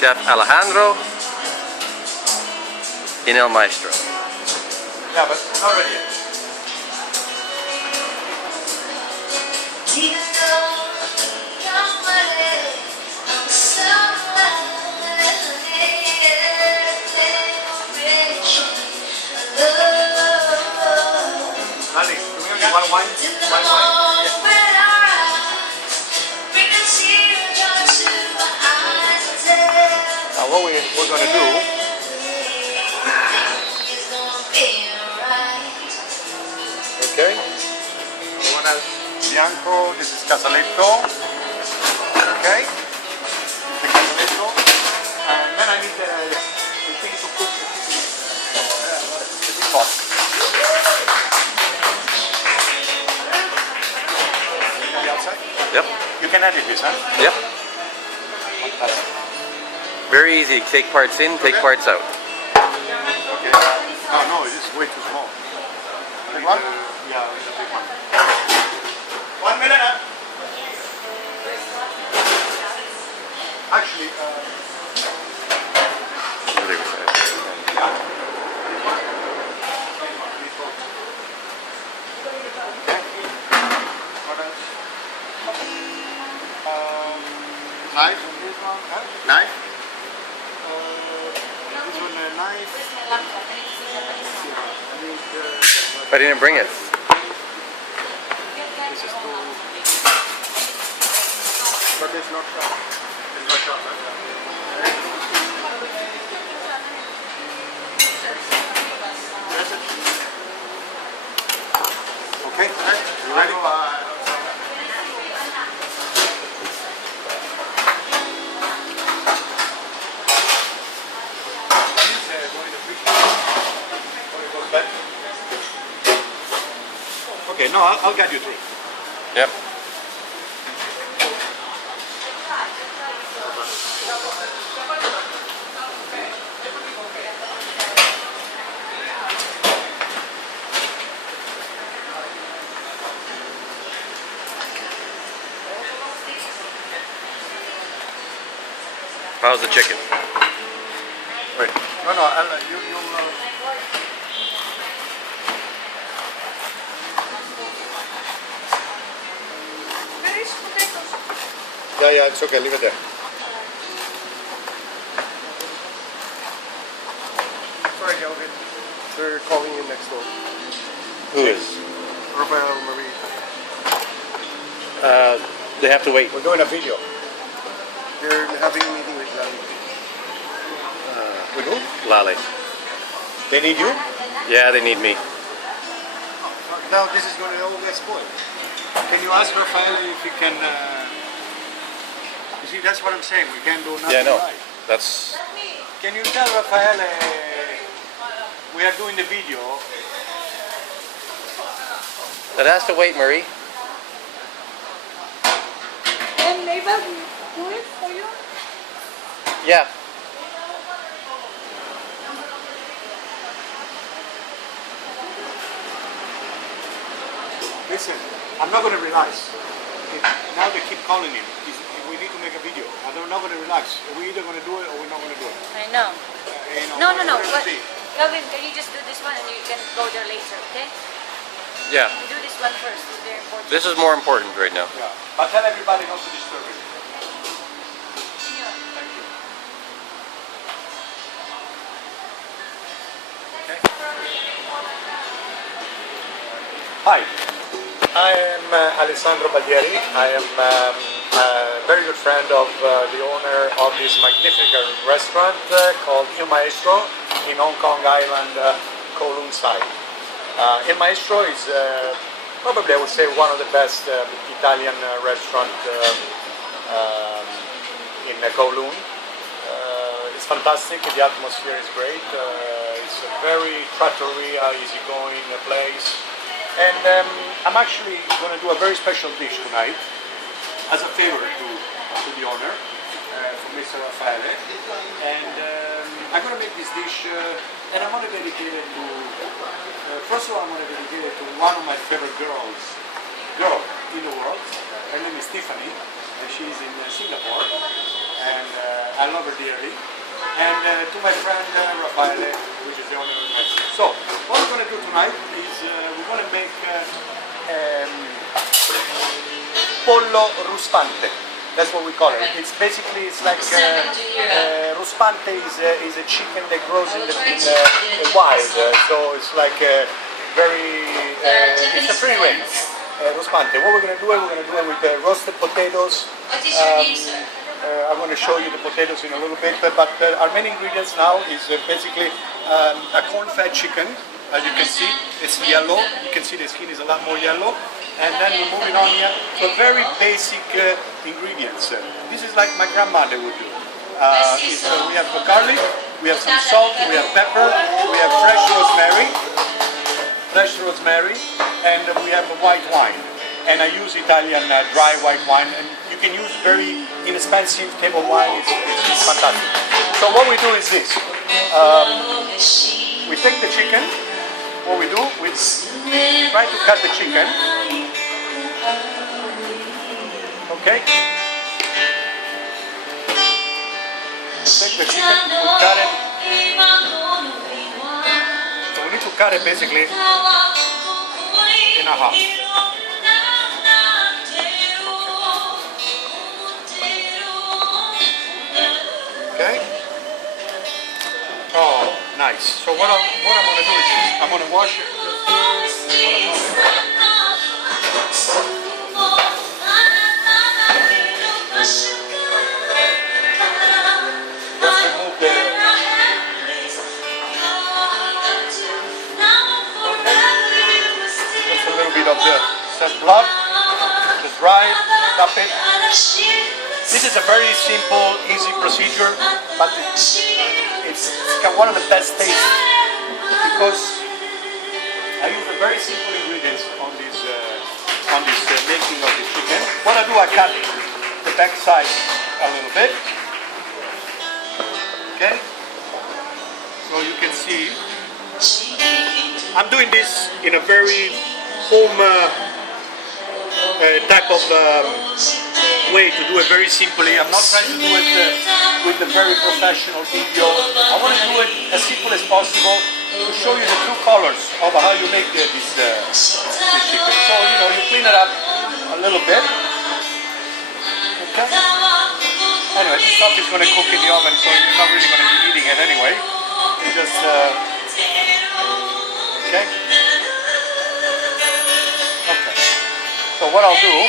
Chef Alejandro in El Maestro. Yeah, but not ready yet. Ali, do we have one wine? One wine? Now what we're going to do, Okay. one has bianco, this is casaletto, okay, the casaletto, and then I need the thing to cook the pot. The outside? Yep. You can edit this, huh? Yep. Fantastic. Very easy. Take parts in, take parts out. Okay. Oh no, it is way too small. Big one? Yeah, it's a big one. 1 minute. Actually, knife? Huh? Knife? This one a knife. I didn't bring it. This is too... But it's not sharp. It's not sharp. That's it. Okay, you ready? Okay, no, I'll guide you through. Yep. How's the chicken? Wait, no, you'll Yeah, it's okay, leave it there. Sorry, Kelvin. They're calling you next door. Who is? Rafael, Marie. They have to wait. We're doing a video. They're having a meeting with Lali. With who? Lale. They need you? Yeah, they need me. Now this is going to all get spoiled. Can you ask Rafael if he can... You see, that's what I'm saying. We can't do nothing. Yeah, no. Right. That's... Can you tell Rafael we are doing the video? That has to wait, Marie. And neighbor, do it for you? Yeah. Listen, I'm not going to relax. Now they keep calling him. We need to make a video. I'm not going to relax. We're either going to do it or we're not going to do it. I know. No. What? Calvin, can you just do this one and you can go there later, okay? Yeah. You do this one first. It's very important. This is more important right now. Yeah. But tell everybody not to disturb him. Thank you. Okay. Hi. I am Alessandro Baglieri. I am a very good friend of the owner of this magnificent restaurant called Il Maestro in Hong Kong Island, Kowloon side. Il Maestro is probably, I would say, one of the best Italian restaurants in Kowloon. It's fantastic, the atmosphere is great, it's a very trattoria, easygoing place. And I'm actually going to do a very special dish tonight as a favor to the owner, for Mr. Raffaele. And I'm going to make this dish, and I want to dedicate it to, first of all, I want to dedicate it to one of my favorite girl in the world. Her name is Tiffany, and she's in Singapore. And I love her dearly. And to my friend Raffaele, which is the owner of my restaurant. So, what we're going to do tonight is we're going to make pollo ruspante. That's what we call it. It's basically, it's like ruspante is a chicken that grows in the wild. So it's like it's a free range. Ruspante. What we're going to do it with roasted potatoes. I'm going to show you the potatoes in a little bit, but our main ingredients now is basically a corn-fed chicken. As you can see, it's yellow. You can see the skin is a lot more yellow. And then we're moving on here to very basic ingredients. This is like my grandmother would do. We have the garlic, we have some salt, we have pepper, we have fresh rosemary, and we have a white wine. And I use Italian dry white wine, and you can use very inexpensive table wine. It's fantastic. So what we do is this: we take the chicken. What we do, we try to cut the chicken. Okay. Take the chicken. We cut it. So we need to cut it basically in a half. Okay. Oh, nice. So what I'm going to do is this. I'm going to wash it. Just remove the... Just a little bit of the blood. Just dry it, stop it. This is a very simple, easy procedure, but it's got one of the best tastes because I use the very simple ingredients on this making of the chicken. What I do, I cut the back side a little bit. Okay, so you can see I'm doing this in a very home type of way to do it very simply. I'm not trying to do it with a very professional video. I want to do it as simple as possible to show you the true colors of how you make this chicken. So you clean it up a little bit. Okay. Anyway, this stuff is going to cook in the oven, so you're not really going to be eating it anyway. You just okay. Okay. So what I'll do.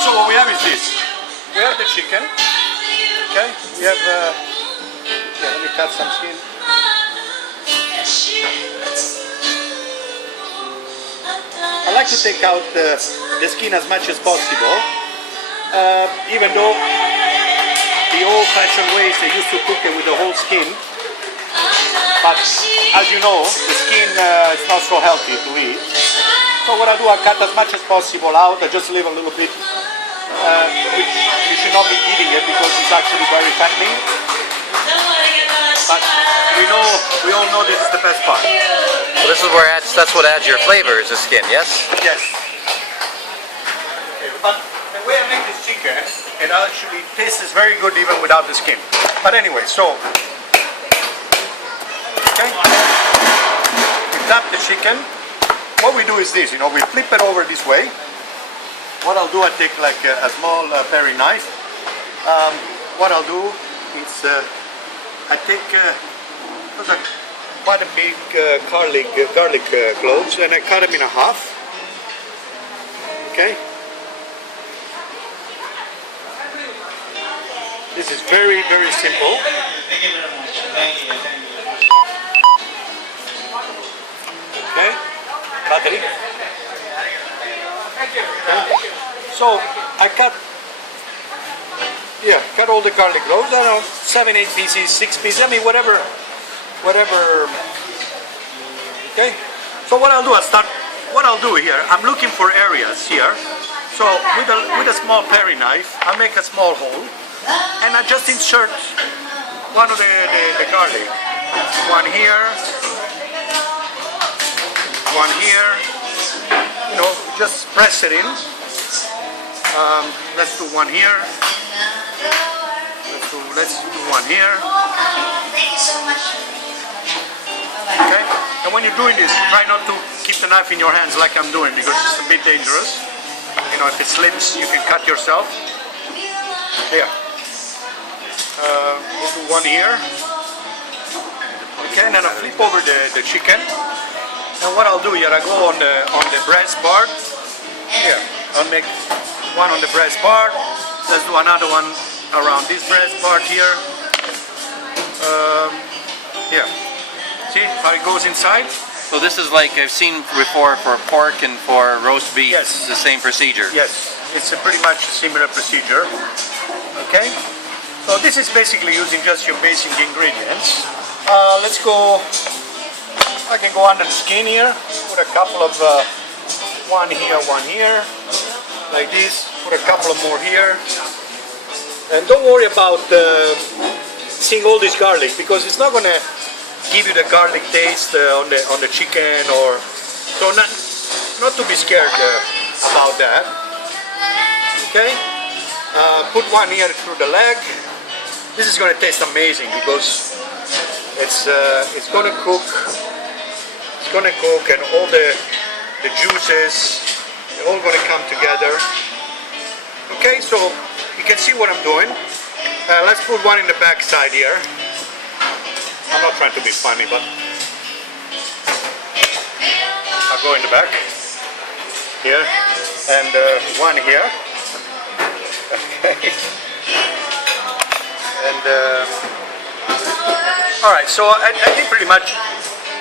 So what we have is this. We have the chicken. Okay. We have. Let me cut some skin. I like to take out the skin as much as possible, even though the old-fashioned ways they used to cook it with the whole skin. But as you know, the skin is not so healthy to eat. So what I do, I cut as much as possible out. I just leave a little bit, which you should not be eating it because it's actually very fattening. But we all know this is the best part. So this is where that's what adds your flavor, is the skin, yes? Yes. But the way I make this chicken, it actually tastes very good even without the skin. But anyway, so okay, we tap the chicken. What we do is this, we flip it over this way. What I'll do, I take like a small paring knife. What I'll do is I take quite a big garlic cloves and I cut them in half. Okay. This is very, very simple. Okay. Battery. Okay. So I cut all the garlic cloves. I don't know, 7, 8 pieces, 6 pieces. I mean, whatever. Okay. So what I'll do here, I'm looking for areas here. So with a small paring knife, I make a small hole, and I just insert one of the garlic. One here, one here. You know, just press it in. Let's do one here. Let's do one here. Okay? And when you're doing this, try not to keep the knife in your hands like I'm doing, because it's a bit dangerous. You know, if it slips, you can cut yourself. There. We'll do one here. Okay, and then I'll flip over the chicken. And what I'll do here, I go on the breast part. Here, I'll make one on the breast part. Let's do another one around this breast part here. Here. See how it goes inside? So this is like I've seen before for pork and for roast beef. Yes. It's the same procedure. Yes, it's a pretty much a similar procedure. Okay, so this is basically using just your basic ingredients. Let's go. I can go under the skin here. Put a couple of one here, like this. Put a couple of more here. And don't worry about seeing all this garlic, because it's not gonna give you the garlic taste on the chicken, or so not to be scared about that. Okay, put one here through the leg. This is going to taste amazing because it's going to cook. It's going to cook, and all the juices, they're all going to come together. Okay, so you can see what I'm doing. Let's put one in the back side here. I'm not trying to be funny, but I'll go in the back here, and one here. Okay. And all right, so I think pretty much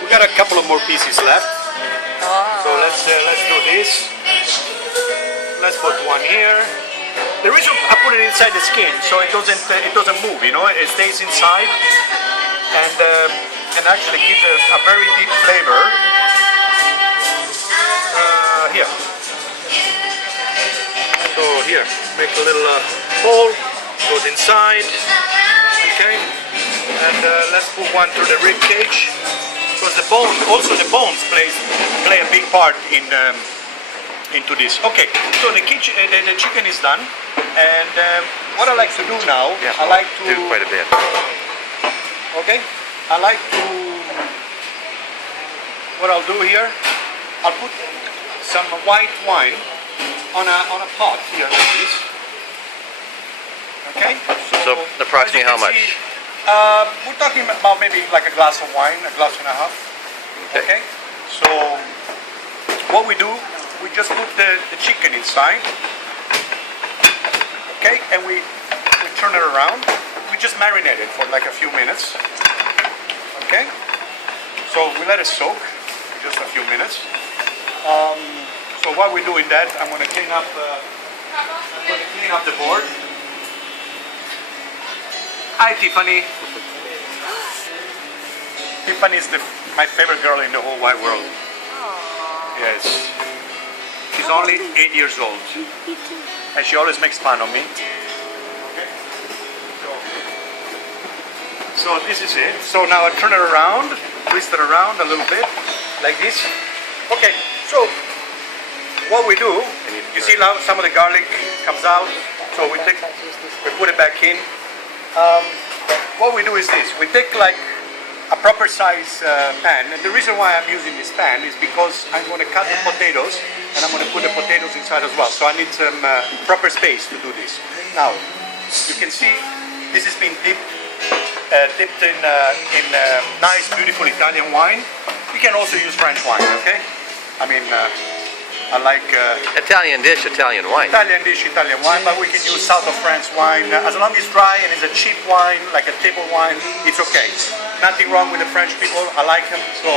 we got a couple of more pieces left. So let's do this. Let's put one here. The reason I put it inside the skin, so it doesn't move. You know, it stays inside. And actually gives a very deep flavor. Here. So here, make a little hole, goes inside. Okay, and let's put one through the rib cage, because the bones play a big part into this. Okay, so the chicken is done, and what I like to do now, Yeah, I like to do quite a bit. Okay, I like to, what I'll do here, I'll put some white wine on a pot here like this. Okay? So approximately as you how can much? see, we're talking about maybe like a glass of wine, a glass and a half. Okay? So what we do, we just put the chicken inside. Okay? And we turn it around. We just marinate it for like a few minutes. Okay, so we let it soak for just a few minutes. So while we're doing that, I'm going to clean up the board. Hi, Tiffany. Tiffany is my favorite girl in the whole wide world. Yes, she's only 8 years old, and she always makes fun of me. So this is it. So now I turn it around, twist it around a little bit, like this. Okay, so what we do, you see now some of the garlic comes out, so we put it back in. What we do is this, we take like a proper size pan, and the reason why I'm using this pan is because I'm going to cut the potatoes, and I'm going to put the potatoes inside as well, so I need some proper space to do this. Now, you can see this has been dipped in nice, beautiful Italian wine. You can also use French wine, okay? I mean, I like Italian dish, Italian wine. Italian dish, Italian wine, but we can use South of France wine. As long as it's dry and it's a cheap wine, like a table wine, it's okay. Nothing wrong with the French people. I like them, so,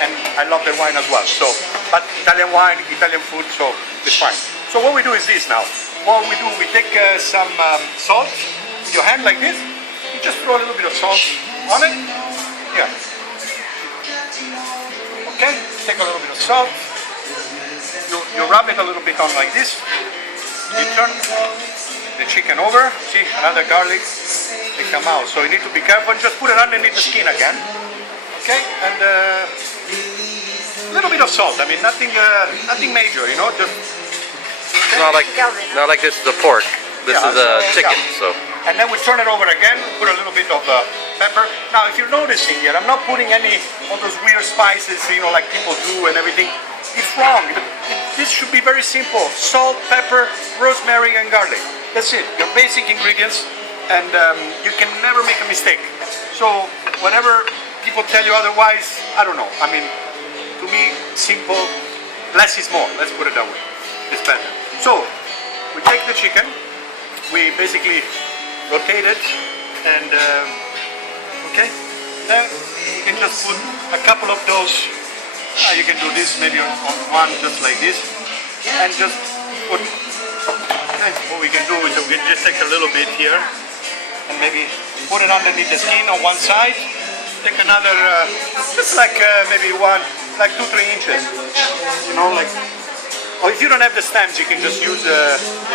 and I love their wine as well. So, but Italian wine, Italian food, so it's fine. So what we do is this now. What we do, we take some salt with your hand like this. You just throw a little bit of salt on it. Yeah. Okay, take a little bit of salt. You rub it a little bit on like this. You turn the chicken over. See, another garlic, they come out. So you need to be careful and just put it underneath the skin again. Okay, and a little bit of salt. I mean, nothing major, you know, just. It's not like this is the pork. This is the chicken, so. And then we turn it over again, put a little bit of pepper. Now, if you're noticing here, I'm not putting any of those weird spices, you know, like people do and everything. It's wrong. This should be very simple. Salt, pepper, rosemary, and garlic. That's it. Your basic ingredients, and you can never make a mistake. So, whatever people tell you otherwise, I don't know. I mean, to me, simple, less is more. Let's put it that way. It's better. So, we take the chicken, we basically rotate it, and okay, then you can just put a couple of those. You can do this maybe on one, just like this, and just put. Okay, what we can do is we can just take a little bit here, and maybe put it underneath the skin on one side. Take another, just like maybe one, like 2-3 inches. You know, like. Or if you don't have the stems, you can just use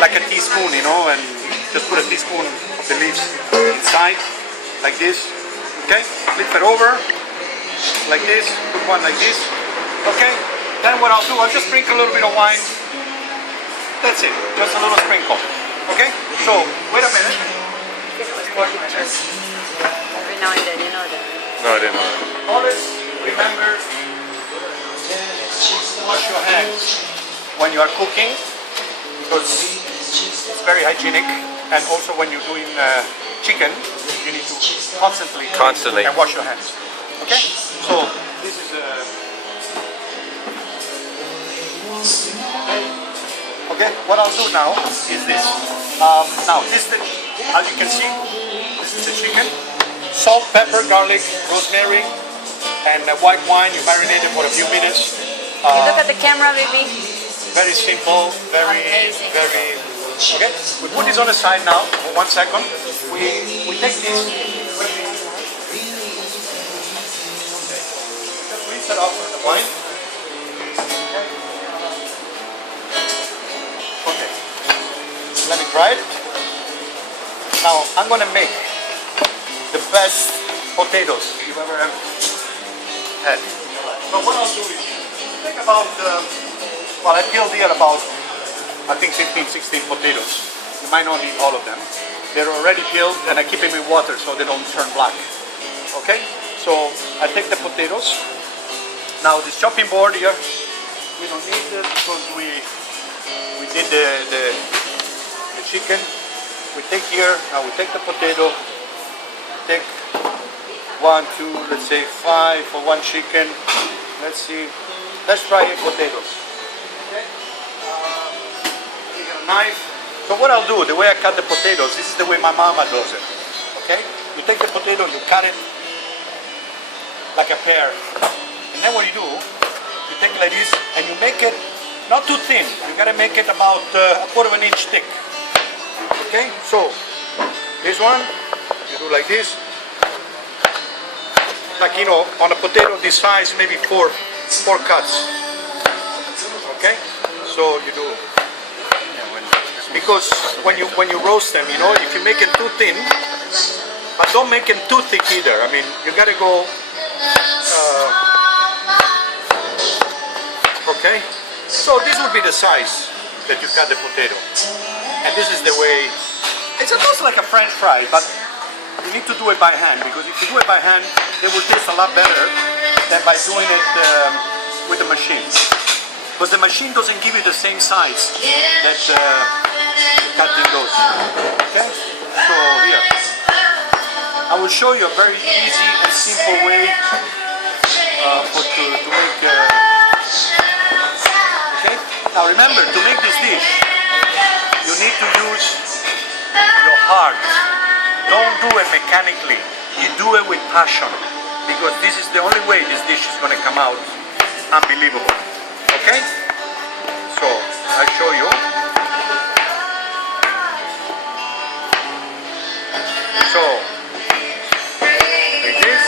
like a teaspoon, you know, and just put a teaspoon of the leaves inside, like this. Okay, flip it over, like this, put one like this. Okay, then what I'll do, I'll just sprinkle a little bit of wine. That's it, just a little sprinkle. Okay, so wait a minute. Every now and then, you know that. No, I didn't know that. Always remember to wash your hands when you are cooking, because it's very hygienic, and also when you're doing chicken, you need to constantly and wash your hands. Okay, so this is okay. What I'll do now is this. Now this, as you can see, this is the chicken. Salt, pepper, garlic, rosemary, and white wine. You marinate it for a few minutes. You look at the camera, baby. Very simple, very. Okay, we put this on the side now. For 1 second. We take this. Just rinse it off with the wine. Okay. Let me try it. Now I'm gonna make the best potatoes you've ever had. So what I'll do is take about. Well, I peeled here about, I think 15, 16 potatoes. You might not need all of them. They're already peeled and I keep them in water so they don't turn black. Okay? So I take the potatoes. Now this chopping board here, we don't need this because we did the chicken. We take here, now we take the potato, take 1, 2, let's say 5 for one chicken. Let's see, let's try potatoes. Okay. You get a knife. So what I'll do, the way I cut the potatoes, this is the way my mama does it. Okay? You take the potato, you cut it like a pear. And then what you do, you take like this and you make it not too thin. You gotta make it about a quarter of an inch thick. Okay? So this one, you do like this. Like, you know, on a potato this size, maybe four cuts. Okay, so you do, because when you roast them, you know, if you make them too thin, but don't make them too thick either. I mean, you gotta go. Okay, so this would be the size that you cut the potato, and this is the way. It's almost like a French fry, but you need to do it by hand, because if you do it by hand, they will taste a lot better than by doing it with the machine. Because the machine doesn't give you the same size that cutting those. Okay? So here, I will show you a very easy and simple way to make. Okay? Now remember, to make this dish, you need to use your heart. Don't do it mechanically. You do it with passion, because this is the only way this dish is going to come out unbelievable. Okay? So, I'll show you. So, like this.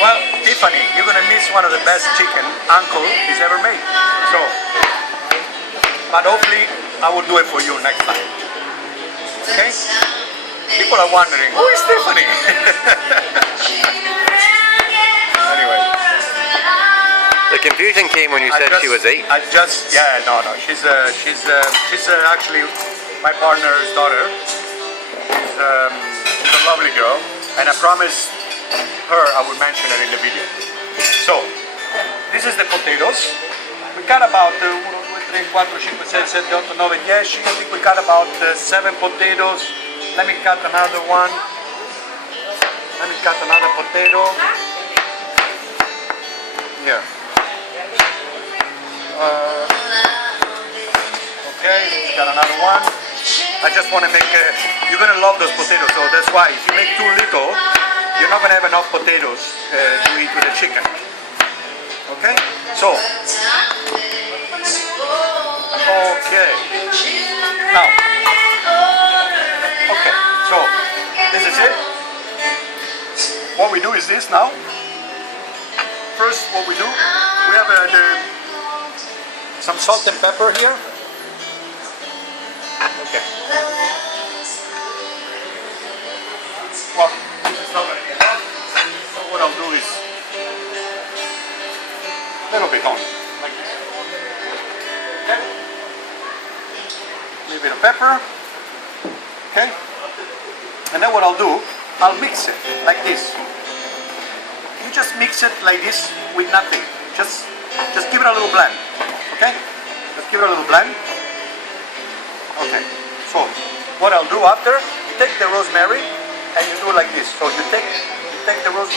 Well, Tiffany, you're going to miss one of the best chicken Uncle has ever made. So, but hopefully, I will do it for you next time. Okay? People are wondering, who is Stephanie? Anyway. The confusion came when you said she was 8. No. She's actually my partner's daughter. She's a lovely girl, and I promised her I would mention her in the video. So, this is the potatoes. We got about 1, 2, 3, 4, 5, 6, 7, 8, 9, 10. I think we got about 7 potatoes. Let me cut another one. Let me cut another potato. Here. Okay, let's got another one. I just want to make you're going to love those potatoes, so that's why if you make too little, you're not going to have enough potatoes to eat with the chicken. Okay? So, okay. Now, okay, so this is it. What we do is this now. First, what we do, we have some salt and pepper here. Okay. Well, this is not going to be enough. So what I'll do is a little bit on, like this. Okay. A little bit of pepper. Okay. And then what I'll do, I'll mix it like this. You just mix it like this with nothing. Just give it a little blend. Okay? Just give it a little blend. Okay. So what I'll do after, you take the rosemary and you do like this. So you take the rosemary.